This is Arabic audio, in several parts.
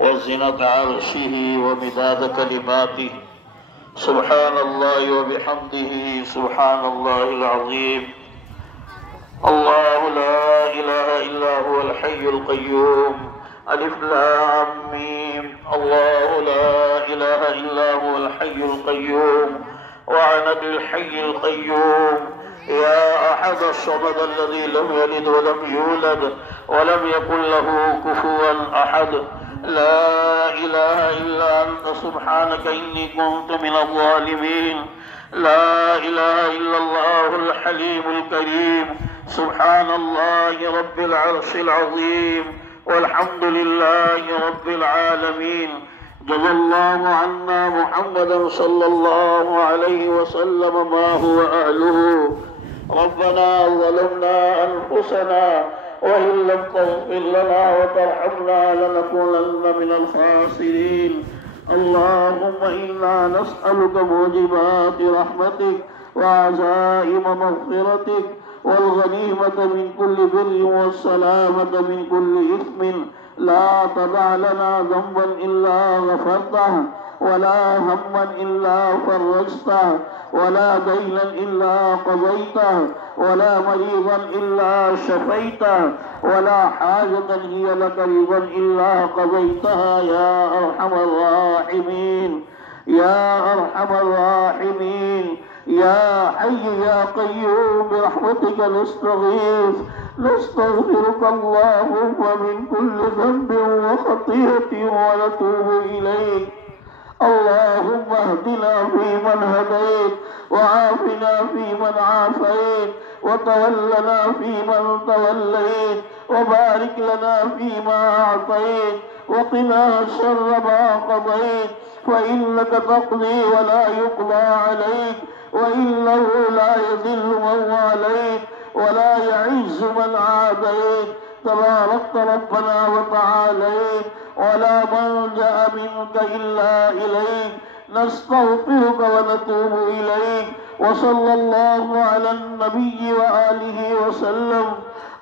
وزنة عرشه ومداد كلماته. سبحان الله وبحمده سبحان الله العظيم. الله لا إله إلا هو الحي القيوم. ألف لام ميم. الله لا إله إلا هو الحي القيوم وأنا بالحي القيوم. يا أحد الصمد الذي لم يلد ولم يولد ولم يكن له كفوا أحد. لا إله إلا أنت سبحانك إني كنت من الظالمين. لا إله إلا الله الحليم الكريم. سبحان الله رب العرش العظيم والحمد لله رب العالمين. جزى الله عنا محمدا صلى الله عليه وسلم ما هو أهله. ربنا ظلمنا أنفسنا وإن لم تغفر لنا وترحمنا لنكونن من الخاسرين. اللهم إنا نسألك موجبات رحمتك وعزائم مغفرتك والغنيمة من كل بر والسلامة من كل إثم. لا تدع لنا ذنبا إلا غفرته ولا هما إلا فرجته ولا دينا إلا قضيته ولا مريضا إلا شفيته ولا حاجة هي لك رضا إلا قضيتها يا أرحم الراحمين. يا أرحم الراحمين. يا حي يا قيوم برحمتك نستغيث. نستغفرك اللهم من كل ذنب وخطيئة ونتوب إليك. اللهم اهدنا فيمن هديت وعافنا فيمن عافيت وتولنا فيمن توليت وبارك لنا فيما أعطيت وقنا شر ما قضيت فإنك تقضي ولا يقضى عليك وإنه لا يذل من واليت ولا يعز من عاديت. تباركت ربنا وتعاليت ولا ملجأ منك إلا إليك. نستغفرك ونتوب إليك. وصلى الله على النبي وآله وسلم.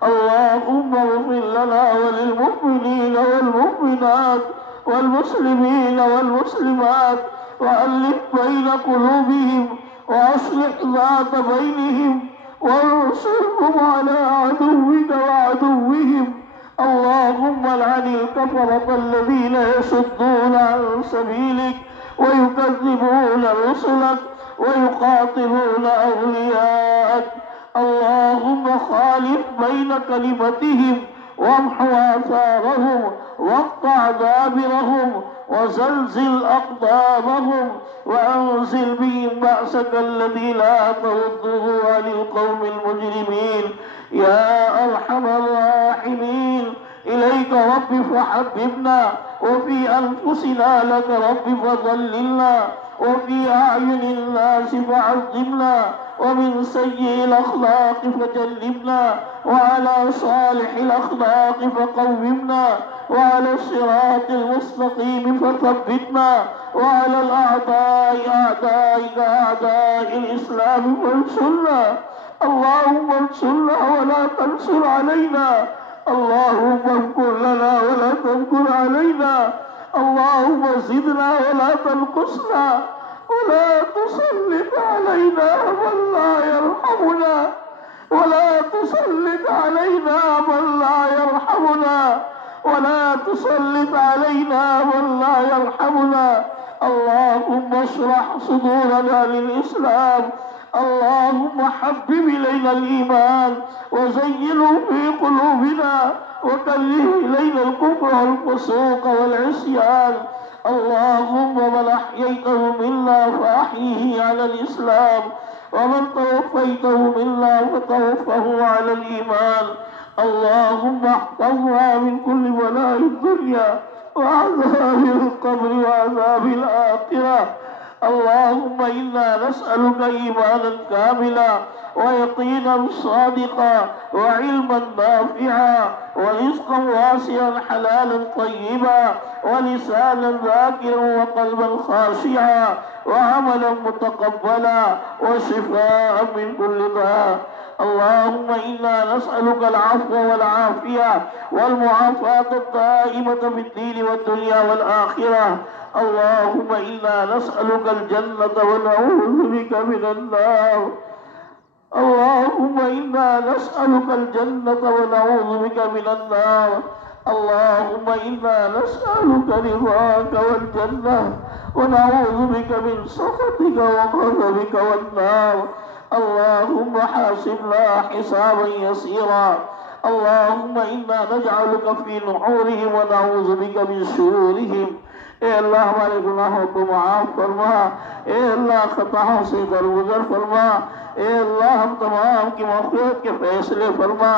اللهم اغفر لنا وللمؤمنين والمؤمنات والمسلمين والمسلمات وألف بين قلوبهم وأصلح ذات بينهم وانصرهم على عدوك وعدوهم. اللهم لعن الكفرة الذين يصدون عن سبيلك ويكذبون رسلك ويقاتلون أولياءك. اللهم خالف بين كلمتهم وامحو آثارهم واقطع دابرهم وزلزل أقدامهم وأنزل بهم بأسك الذي لا ترده عن القوم المجرمين. يا أرحم الراحمين. إليك رب فحببنا وفي أنفسنا لك رب فضللنا وفي أعين الناس فعظمنا ومن سيء الأخلاق فجنبنا وعلى صالح الأخلاق فقومنا وعلى الصراط المستقيم فثبتنا وعلى الأعداء أعدائك أعداء الإسلام فانصرنا. اللهم انصرنا ولا تنصر علينا. اللهم امكر لنا ولا تمكر علينا. اللهم زدنا ولا تنقصنا ولا تسلط علينا من لا يرحمنا ولا تسلط علينا من لا يرحمنا ولا تسلط علينا من لا يرحمنا. اللهم اشرح صدورنا للإسلام. اللهم حبب إلينا الإيمان وزينه في قلوبنا وكره إلينا الكفر والفسوق والعصيان. اللهم من أحييته منا فأحيه على الإسلام ومن توفيته منا فتوفه على الإيمان. اللهم احفظنا من كل بلاء الدنيا وعذاب القبر وعذاب الآخرة. اللهم إنا نسألك إيمانا كاملا ويقينا صادقا وعلما نافعا ورزقا واسعا حلالا طيبا ولسانا ذاكرا وقلبا خاشعا وعملا متقبلا وشفاء من كل داء. اللهم إنا نسألك العفو والعافية والمعافاة الدائمة في الدين والدنيا والآخرة. اللهم إنا نسألك الجنة ونعوذ بك من النار. اللهم إنا نسألك الجنة ونعوذ بك من النار. اللهم إنا نسألك رضاك والجنة ونعوذ بك من سخطك وغضبك والنار. اللهم حاسبنا حسابا يسيرا. اللهم إنا نجعلك في نحورهم ونعوذ بك من شرورهم. اے اللہ ہمارے گناہوں کو معاف فرما. اے اللہ خطاؤں سے درگزر فرما. اے اللہ ہم تمام کی مغفرت کے فیصلے فرما.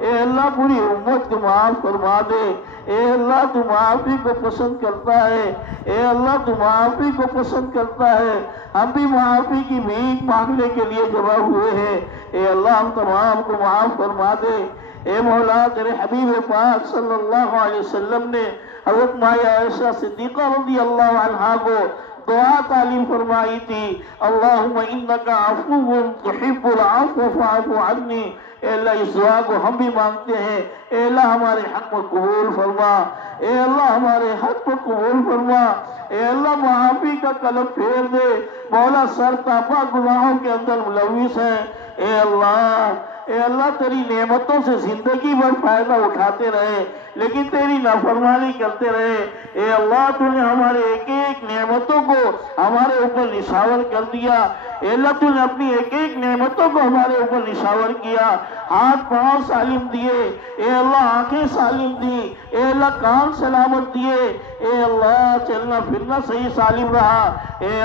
اے اللہ پوری امت کو معاف فرما دے. اے اللہ تو معافی کو پسند کرتا ہے. اے اللہ تو معافی کو پسند کرتا ہے. ہم بھی معافی کی بھیک مانگنے کے لیے جمع ہوئے ہیں. اے اللہ ہم تمام کو معاف فرما دے. اے مولا تیرے حبیب پاک صلی اللہ علیہ وسلم نے حضرت مائیہ عائشہ صدیقہ رضی اللہ عنہا کو دعا تعلیم فرمائی تھی. اللہم انکا عفو تحب العفو فاعف عنی. اے اللہ اس دعا کو ہم بھی مانگتے ہیں. اے اللہ ہمارے حق کو قبول فرما. اے اللہ ہمارے حق کو قبول فرما. اے اللہ معافی کا قلم پھیر دے. مولا سر تاپا گناہوں کے اندر ملوث ہیں. اے اللہ تیری نعمتوں سے زندگی بھر فائدہ اٹھاتے رہے لیکن تیری نافرمانی کرتے رہے. اے اللہ تو نے ہمارے ایک ایک نعمتوں کو ہمارے اوپر نشاور کر دیا. اے اللہ تو نے اپنی ایک ایک نعمتوں کو ہمارے اوپر نشاور کیا. ہاتھ پاؤں سالم دیے. اے اللہ آنکھیں سالم دی. اے اللہ کان سلامت دیے. اے اللہ چلنا پھرنا صحیح سالم رہا. اے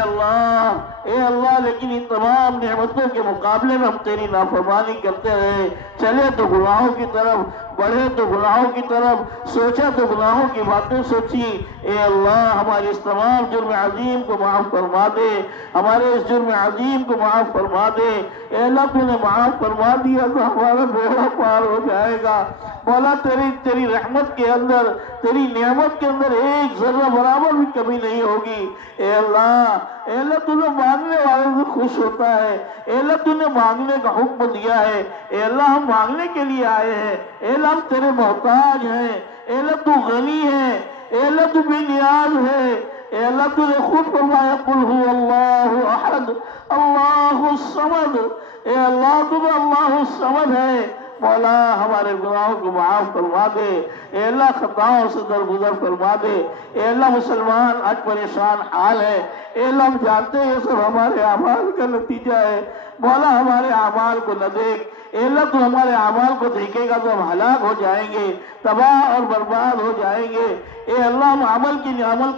اللہ لیکن ان تمام نعمتوں کے مقابلے میں ہم تیری نافرمانی کرتے رہے. چلے تو گناہوں کی طرف, بڑھے تو گناہوں کی طرف, سوچا تو گناہوں کی باتیں سوچی. اے اللہ ہمارے اس تمام جرم عظیم کو معاف فرما دے. ہمارے اس جرم عظیم کو معاف فرما دے. اے اللہ تو نے معاف فرما دیا تو ہمارا بیڑا پار ہو جائے گا. مولا تیری رحمت کے اندر, تیری نعمت کے اندر ایک ذرہ برابر بھی کمی نہیں ہوگی. اے اللہ تو نے مانگنے والوں سے خوش ہوتا ہے. اے اللہ تو نے مانگنے کا حکم دیا ہے. اے اللہ ہم مانگنے کے لیے آئے ہیں. اے اللہ ہم تیرے محتاج ہیں. اے اللہ تو غنی ہے. اے اللہ تو بے نیاز ہے. اے اللہ تو نے خود فرمایا قل هو اللہ احد اللہ الصمد. اے اللہ تو اللہ الصمد ہے. مولا ہمارے گناہوں کو معاف فرما دے. اے اللہ خطاؤں سے درگزر فرما دے. اے اللہ مسلمان آج پریشان حال ہے. اے اللہ ہم جانتے ہیں یہ سب ہمارے اعمال کا نتیجہ ہے. مولا ہمارے اعمال کو نہ دیکھ. اے اللہ تو ہمارے اعمال کو دیکھے گا تو ہم ہلاک ہو جائیں گے, تباہ اور برباد ہو جائیں گے. اے اللہ ہم عمل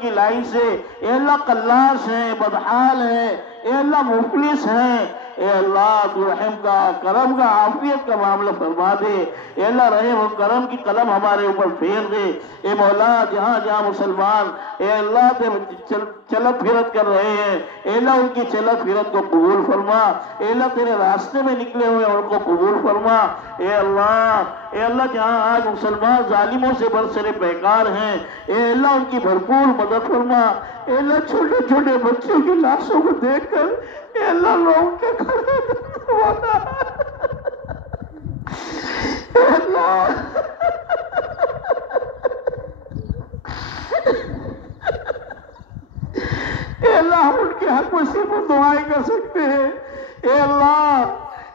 کی لائن سے اے اللہ قلاش ہیں, بدحال ہیں. اے اللہ مفلس ہیں. اے اللہ تو رحم کا, کرم کا, عافیت کا معاملہ فرما دے. اے اللہ رحم و کرم کی قلم ہمارے اوپر پھیر دے. اے مولا جہاں جہاں مسلمان اے اللہ چلت پھرت کر رہے ہیں, اے اللہ ان کی چلت پھرت کو قبول فرما. اے اللہ تیرے راستے میں نکلے ہوئے ان کو قبول فرما. اے اللہ جہاں آج مسلمان ظالموں سے برسر پیکار ہیں, اے اللہ ان کی بھرپور مدد فرما. اے اللہ چھوٹے چھوٹے بچوں کی لاشوں کو دیکھ کر اے اللہ لوگوں کے کھڑے اے اللہ ہم ان کے حق میں صرف دعائیں کر سکتے ہیں. اے اللہ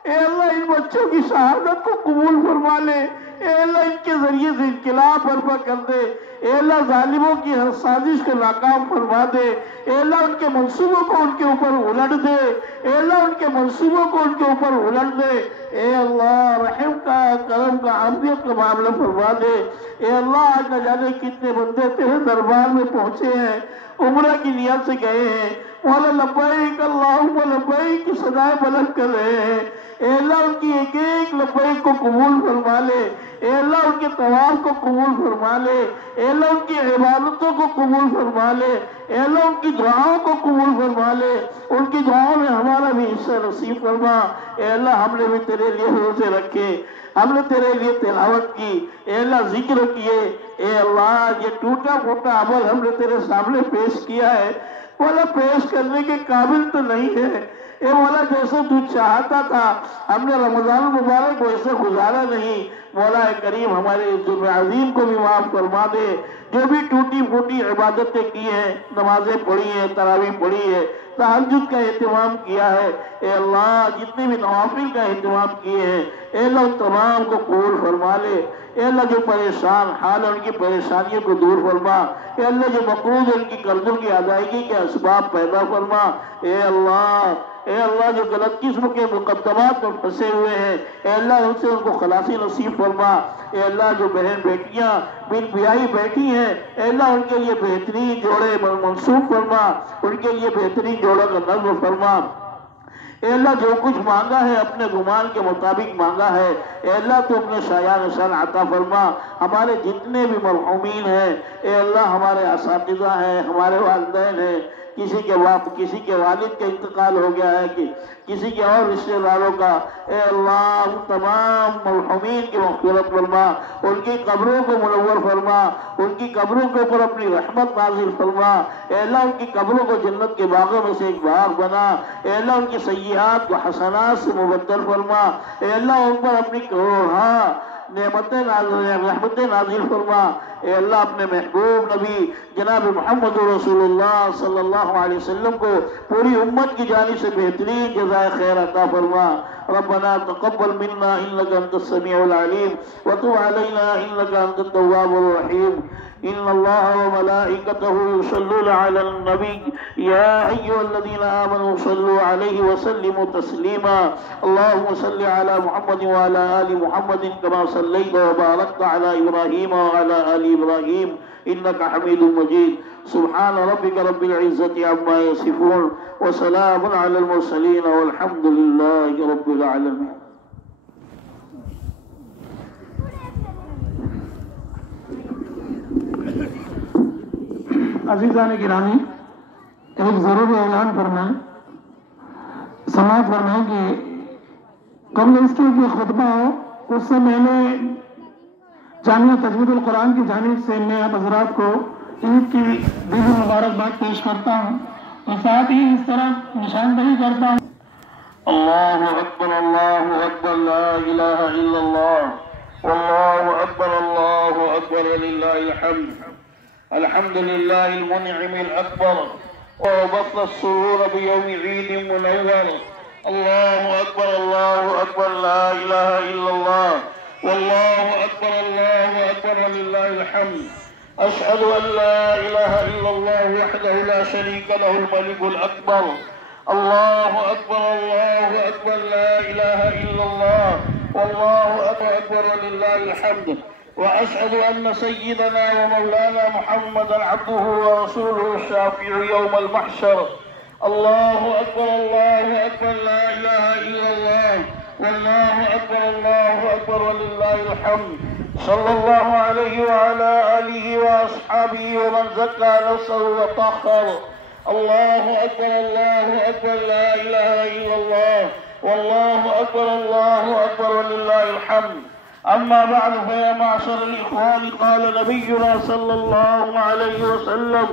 ان بچوں کی شہادت کو قبول فرما لے. اے اللہ ان کے ذریعے سے انقلاب برپا کر دے. اے اللہ ظالموں کی ہر سازش کو ناکام فرما دے. اے اللہ ان کے منصوبوں کو ان کے اوپر الٹ دے. اے اللہ ان کے منصوبوں کو ان کے اوپر الٹ دے. اے اللہ رحم کا, کرم کا, عافیت کا معاملہ فرما دے. اے اللہ آج نہ جانے کتنے بندے تیرے دربار میں پہنچے ہیں, عمرہ کی نیت سے گئے ہیں. مولا لبیک اللہم لبیک کی صدائیں بلند کر رہے ہیں. اے اللہ ان کی ایک ایک لبیک کو قبول فرما لے. اے اللہ ان کے طواف کو قبول فرما لے. اے اللہ ان کی عبادتوں کو قبول فرما لے. اے اللہ ان کی دعاؤں کو قبول فرما لے. ان کی دعاؤں میں ہمارا بھی حصہ نصیب فرما. اے اللہ ہم نے بھی تیرے لیے روزے رکھے, ہم نے تیرے لیے تلاوت کی، اے اللہ ذکر کیے، اے اللہ یہ ٹوٹا پھوٹا عمل ہم نے تیرے سامنے پیش کیا ہے، مولا پیش کرنے کے قابل تو نہیں ہے، اے مولا جیسے تو چاہتا تھا ہم نے رمضان المبارک ویسے گزارا نہیں، مولا کریم ہمارے جرم عظیم کو بھی معاف فرما دے، جو بھی ٹوٹی پھوٹی عبادتیں کی ہیں، نمازیں پڑھی ہیں، تراویح پڑھی ہے، تہجد کا اہتمام کیا ہے، اے اللہ جتنے بھی نوافل کا اہتمام کیے ہیں، اے اللہ ان تمام کو قبول فرما لے، اے اللہ جو پریشان حال ان کی پریشانیوں کو دور فرما، اے اللہ جو مقروض ان کی قرضوں کی ادائیگی کے اسباب پیدا فرما، اے اللہ جو غلط قسم کے مقدمات میں پھنسے ہوئے ہیں، اے اللہ ان سے ان کو خلاصی نصیب فرما، اے اللہ جو بہن بیٹیاں بن بیاہی بیٹھی ہیں، اے اللہ ان کے لیے بہترین جوڑے منسوخ فرما، ان کے لیے بہترین جوڑوں کا نظم فرما، اے اللہ جو کچھ مانگا ہے اپنے گمان کے مطابق مانگا ہے، اے اللہ تو اپنے شایان شان عطا فرما، ہمارے جتنے بھی مرحومین ہیں، اے اللہ ہمارے اساتذہ ہیں، ہمارے والدین ہیں، کسی کے والد کا انتقال ہو گیا ہے کہ کسی کے اور رشتہ داروں کا، اے اللہ ان تمام مرحومین کی مغفرت فرما، ان کی قبروں کو منور فرما، ان کی قبروں کے اوپر اپنی رحمت نازل فرما، اے اللہ ان کی قبروں کو جنت کے باغوں میں سے ایک باغ بنا، اے اللہ ان کی سیئات کو حسنات سے مبدل فرما، اے اللہ ان پر اپنی کروڑہا رحمتیں نازل فرما، اے اللہ اپنے محبوب نبی جناب محمد رسول اللہ صلی اللہ علیہ وسلم کو پوری امت کی جانب سے بہترین جزائے خیر عطا فرما، ربنا تقبل منا انك انت السميع العليم وتب علينا انك انت التواب الرحيم، ان الله وملائكته يصلون على النبي يا ايها الذين امنوا صلوا عليه وسلموا تسليما، اللهم صل على محمد وعلى ال محمد كما صليت وباركت على ابراهيم وعلى ال ابراهيم انك حميد مجيد، سبحان ربك رب العزة عما يصفون وسلام على المرسلين والحمد لله رب العالمين۔ عزیزان گرامی، ایک ضروری اعلان فرمائیں، سماعت فرمائیں کہ قبل اس کے جو خطبہ ہو اس سے میں نے جامعہ تجوید القرآن کی جانب سے میں آپ حضرات کو عید کی دلی مبارکباد پیش کرتا ہوں اور ساتھ ہی اس طرح نشاندہی کرتا ہوں۔ اللہ اکبر لا الہ الا اللہ واللہ اکبر وللہ الحمد، الحمد للہ المنعم الاکبر وبث السرور بیوم عید منور، اللہ اکبر لا الہ الا اللہ واللہ اکبر وللہ الحمد، اشہد ان لا الہ الا اللہ وحدہ لا شریک لہ الملک الاکبر، اللہ اکبر لا الہ الا اللہ واللہ اکبر وللہ الحمد، واشہد ان سیدنا ومولانا محمدا عبدہ ورسولہ الشافع یوم المحشر، اللہ اکبر لا الہ الا اللہ واللہ اکبر وللہ الحمد، صلی اللہ علیہ وعلا آلہ واصحابہ ومن زکا نفسہ وطہر، اللہ اکبر لا الہ الا اللہ واللہ اکبر وللہ الحمد، اما بعد فیا معشر الاخوان، قال نبینا صلی اللہ علیہ وسلم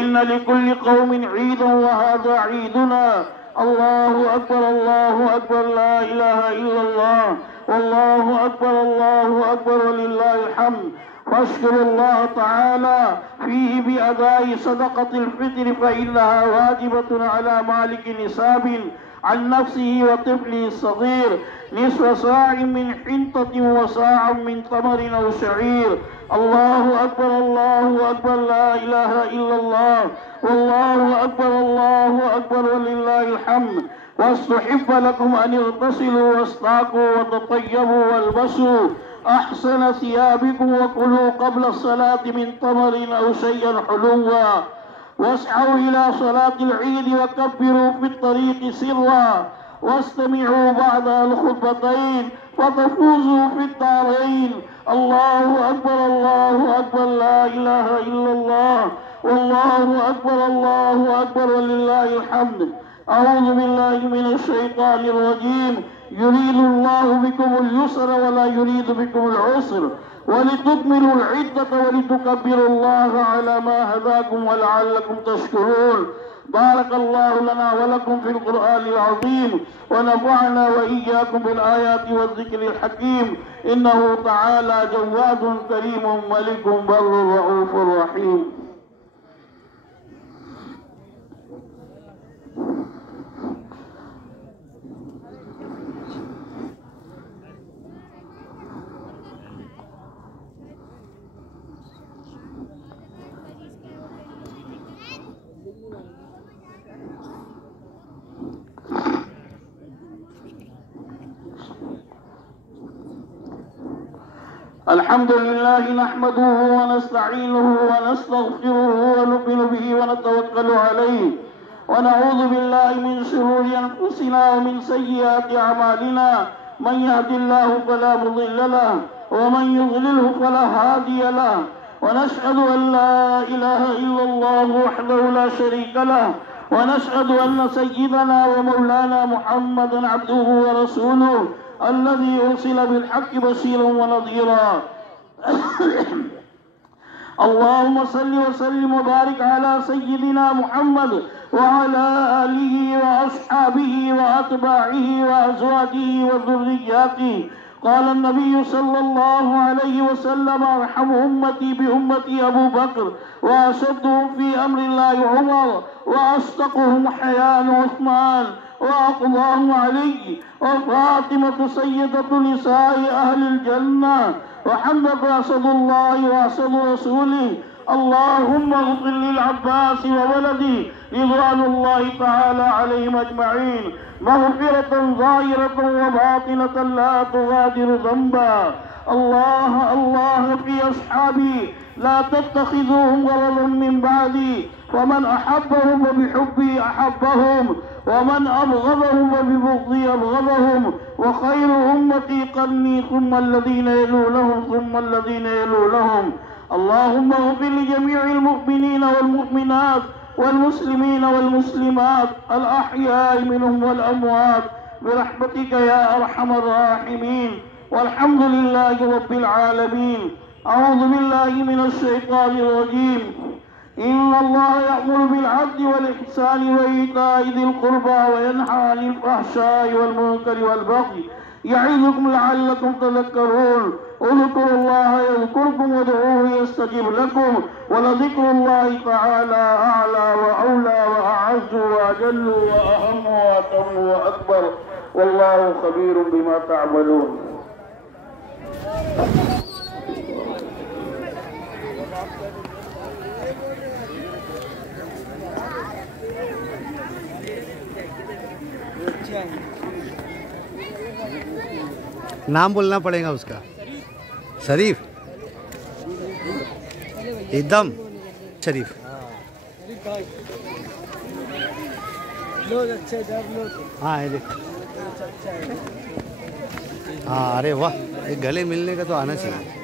ان لكل قوم عيدا وهذا عيدنا، الله أكبر لا إله إلا الله والله أكبر ولله الحمد، واشكر الله تعالى فيه بأداء صدقة الفطر فإنها واجبة على مالك نصاب عن نفسه وطفله الصغير، نصف صاع من حنطة وصاع من تمر أو شعير، الله أكبر لا إله إلا الله والله أكبر ولله الحمد، واستحب لكم أن اغتسلوا واستاقوا وتطيبوا والبسوا أحسن ثيابكم وكلوا قبل الصلاة من تمر أو شيئا حلوا، واسعوا إلى صلاة العيد وكبروا في الطريق سرا، واستمعوا بعد الخطبتين وتفوزوا في الدارين، الله أكبر لا إله إلا الله والله أكبر ولله الحمد، أعوذ بالله من الشيطان الرجيم، يريد الله بكم اليسر ولا يريد بكم العسر ولتكملوا العدة ولتكبروا الله على ما هداكم ولعلكم تشكرون. بارك الله لنا ولكم في القرآن العظيم ونفعنا وإياكم بالآيات والذكر الحكيم، إنه تعالى جواد كريم ملك بر رؤوف رحيم. الحمد لله نحمده ونستعينه ونستغفره ونؤمن به ونتوكل عليه ونعوذ بالله من شرور أنفسنا ومن سيئات أعمالنا، من يهد الله فلا مضل له ومن يضلله فلا هادي له، ونشهد أن لا إله إلا الله وحده لا شريك له، ونشهد أن سيدنا ومولانا محمدا عبده ورسوله الذي أرسل بالحق بشيرا ونذيرا. اللهم صل وسلم وبارك على سيدنا محمد وعلى آله وأصحابه وأتباعه وأزواجه وذرياته. قال النبي صلى الله عليه وسلم: أرحم أمتي بأمتي أبو بكر، وأشدهم في أمر الله عمر، وأصدقهم حياء عثمان، وأقضاهم علي، وفاطمة سيدة نساء أهل الجنة، وحمد أسد الله وأسد رسوله. اللهم اغفر للعباس وولده رضوان الله تعالى عليهم أجمعين مغفرة ظاهرة وباطنة لا تغادر ذنبا. الله في أصحابي لا تتخذوهم غرضا من بعدي، ومن أحبهم فبحبي أحبهم، ومن أبغضهم فببغضي أبغضهم، وخير أمتي قرني ثم الذين يلونهم ثم الذين يلونهم. اللهم اغفر لجميع المؤمنين والمؤمنات والمسلمين والمسلمات الأحياء منهم والأموات برحمتك يا أرحم الراحمين، والحمد لله رب العالمين. أعوذ بالله من الشيطان الرجيم. إن الله يأمر بالعدل والإحسان وإيتاء ذي القربى وينهى عن الفحشاء والمنكر والبغي يعظكم لعلكم تذكرون. اذكروا الله يذكركم وادعوه يستجب لكم، ولذكر الله تعالى أعلى وأولى وأعز وأجل وأهم وأتم وأكبر، والله خبير بما تعملون. नाम बोलना पड़ेगा उसका। शरीफ, एकदम शरीफ। हाँ है देख। हाँ अरे वाह, एक गले मिलने का तो आना चाहिए।